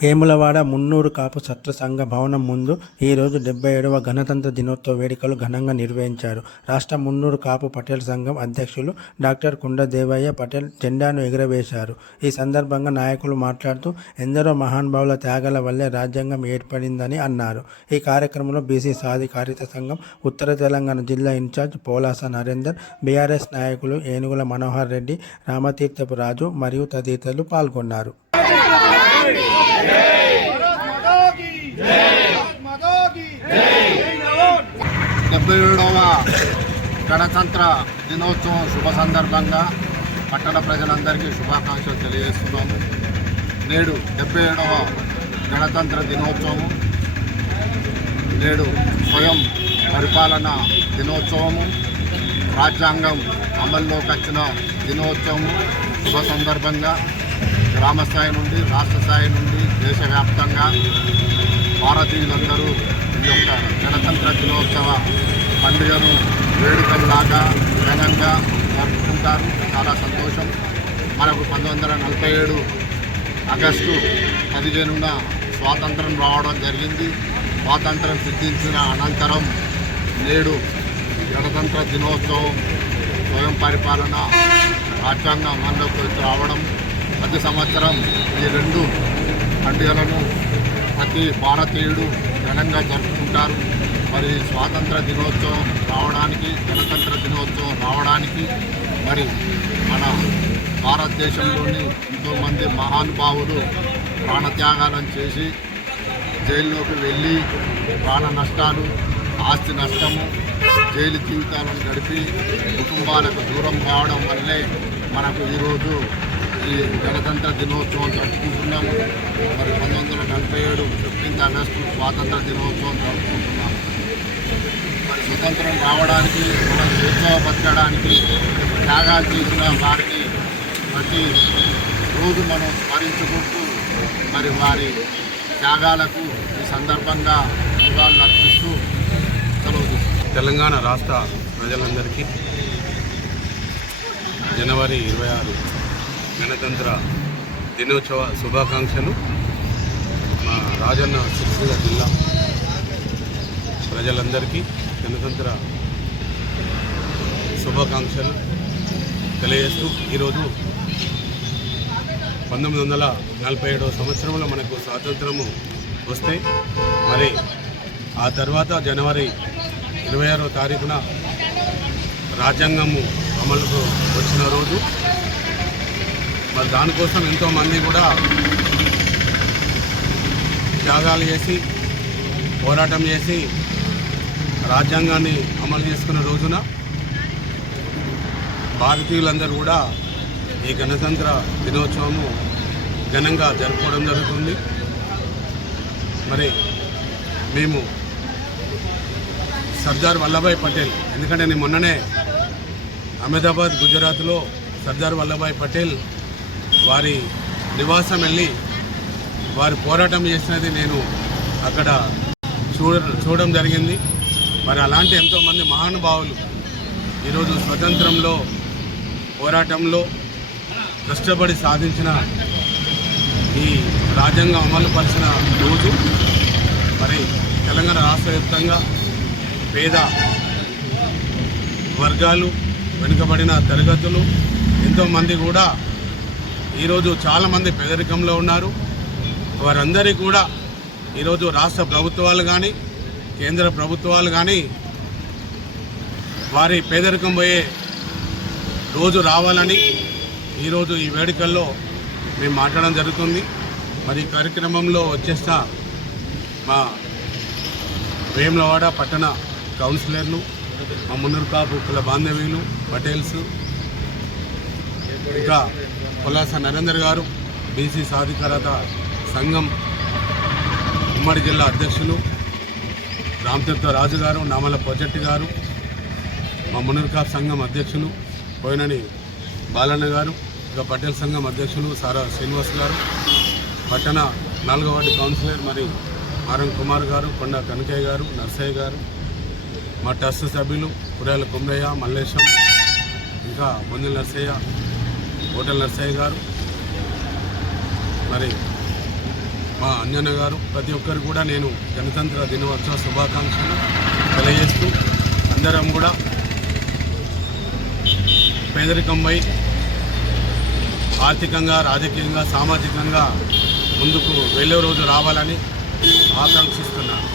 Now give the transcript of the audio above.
వేములవాడ మున్నూరు కాపు ఛత్ర సంఘ భవనం ముందు ఈరోజు 77వ గణతంత్ర దినోత్సవ వేడుకలు ఘనంగా నిర్వహించారు. రాష్ట్ర మున్నూరు కాపు పటేల్ సంఘం అధ్యక్షులు డాక్టర్ కుండదేవయ్య పటేల్ జెండాను ఎగురవేశారు. ఈ సందర్భంగా నాయకులు మాట్లాడుతూ ఎందరో మహానుభావుల త్యాగాల వల్లే రాజ్యాంగం ఏర్పడిందని అన్నారు. ఈ కార్యక్రమంలో బీసీ సాధికారిత సంఘం ఉత్తర తెలంగాణ జిల్లా ఇన్ఛార్జ్ పోలాస నరేందర్, బీఆర్ఎస్ నాయకులు ఏనుగుల మనోహర్ రెడ్డి, రామతీర్థపు రాజు మరియు తదితరులు పాల్గొన్నారు. 77వ గణతంత్ర దినోత్సవం శుభ సందర్భంగా పట్టణ ప్రజలందరికీ శుభాకాంక్షలు తెలియజేస్తున్నాము. నేడు 77వ గణతంత్ర దినోత్సవము, నేడు స్వయం పరిపాలన దినోత్సవము, రాజ్యాంగం అమల్లోకి వచ్చిన దినోత్సవము శుభ సందర్భంగా గ్రామ స్థాయి నుండి రాష్ట్ర స్థాయి నుండి దేశవ్యాప్తంగా భారతీయులందరూ ఈ యొక్క గణతంత్ర దినోత్సవ పండుగను వేడుకల్లాగా ఘనంగా జరుపుకుంటారు. చాలా సంతోషం. మనకు 1947 ఆగస్టు 15న స్వాతంత్రం రావడం జరిగింది. స్వాతంత్రం సిద్ధించిన అనంతరం నేడు గణతంత్ర దినోత్సవం, స్వయం పరిపాలన, రాజ్యాంగం అమల్లోకి రావడం, ప్రతి సంవత్సరం ఈ రెండు పండుగలను ప్రతి భారతీయుడు ఘనంగా జరుపుకుంటారు. మరి స్వాతంత్ర దినోత్సవం రావడానికి, గణతంత్ర దినోత్సవం రావడానికి మరి మన భారతదేశంలోని ఎంతోమంది మహానుభావులు ప్రాణత్యాగాలను చేసి జైల్లోకి వెళ్ళి ప్రాణ నష్టాలు, ఆస్తి నష్టము, జైలు జీవితాలను గడిపి కుటుంబాలకు దూరం కావడం వల్లే మనకు ఈరోజు ఈ గణతంత్ర దినోత్సవం జరుపుకుంటున్నాము. మరి 1947 15 ఆగస్టు స్వాతంత్ర దినోత్సవం జరుపుకుంటున్నాము. మరి స్వతంత్రం రావడానికి, మన స్వేచ్ఛగా బతకడానికి త్యాగాలు చేసిన వారిని ప్రతి రోజు మనం స్మరించుకుంటూ మరి వారి త్యాగాలకు ఈ సందర్భంగా నివాళులు అర్పిస్తూ సెలవు. తెలంగాణ రాష్ట్ర ప్రజలందరికీ జనవరి 26 గణతంత్ర దినోత్సవ శుభాకాంక్షలు. మా రాజన్న సిరిసిల్ల జిల్లా ప్రజలందరికీ గణతంత్ర శుభాకాంక్షలు తెలియజేస్తూ ఈరోజు 1947వ సంవత్సరంలో మనకు స్వాతంత్రము వస్తే మరి ఆ తర్వాత జనవరి 26వ తారీఖున రాజ్యాంగము అమలుకు వచ్చిన రోజు. మరి దానికోసం ఎంతోమంది కూడా త్యాగాలు చేసి, పోరాటం చేసి రాజ్యాంగాన్ని అమలు చేసుకున్న రోజున భారతీయులందరూ కూడా ఈ గణతంత్ర దినోత్సవము ఘనంగా జరుపుకోవడం జరుగుతుంది. మరి మేము సర్దార్ వల్లభాయ్ పటేల్, ఎందుకంటే నేను మొన్ననే అహ్మదాబాద్ గుజరాత్లో సర్దార్ వల్లభాయ్ పటేల్ వారి నివాసం వెళ్ళి వారి పోరాటం చేసినది నేను అక్కడ చూడడం జరిగింది. మరి అలాంటి ఎంతోమంది మహానుభావులు ఈరోజు స్వతంత్రంలో పోరాటంలో కష్టపడి సాధించిన ఈ రాజ్యాంగం అమలు పరిచిన రోజు. మరి తెలంగాణ రాష్ట్ర వ్యాప్తంగా పేద వర్గాలు, వెనుకబడిన తరగతులు ఎంతోమంది కూడా ఈరోజు చాలామంది పేదరికంలో ఉన్నారు. వారందరికీ కూడా ఈరోజు రాష్ట్ర ప్రభుత్వాలు కానీ, కేంద్ర ప్రభుత్వాలు కానీ వారి పేదరికం పోయే రోజు రావాలని ఈరోజు ఈ వేడుకల్లో మేము మాట్లాడడం జరుగుతుంది. మరి ఈ కార్యక్రమంలో వచ్చేసిన మా వేములవాడ పట్టణ కౌన్సిలర్లు, మా మున్నూరు కాపు కుల బాంధవ్యులు, పటేల్స్, ఇంకా పొలాస నరేందర్ గారు, బీసీ సాధికారత సంఘం ఉమ్మడి జిల్లా అధ్యక్షులు రామతీర్థ రాజు గారు, నామల పొజెట్టి గారు, మా మున్నూరు కాపు సంఘం అధ్యక్షులు పోయినని బాలన్న గారు, ఇంకా పటేల్ సంఘం అధ్యక్షులు సారా శ్రీనివాస్ గారు, పట్టణ 4వ వార్డు కౌన్సిలర్ మరి ఆరం కుమార్ గారు, కొండ కనకయ్య గారు, నర్సయ్య గారు, మా ట్రస్ట్ సభ్యులు పురాల కుమ్రయ్య, మల్లేశం, ఇంకా బొందుల నర్సయ్య, హోటల్ నర్సయ్య గారు, మరి మా అంజన్న గారు, ప్రతి ఒక్కరు కూడా నేను గణతంత్ర దినోత్సవ శుభాకాంక్షలు తెలియజేస్తూ అందరం కూడా పేదరికంపై ఆర్థికంగా, రాజకీయంగా, సామాజికంగా ముందుకు వెళ్ళే రోజు రావాలని ఆకాంక్షిస్తున్నాను.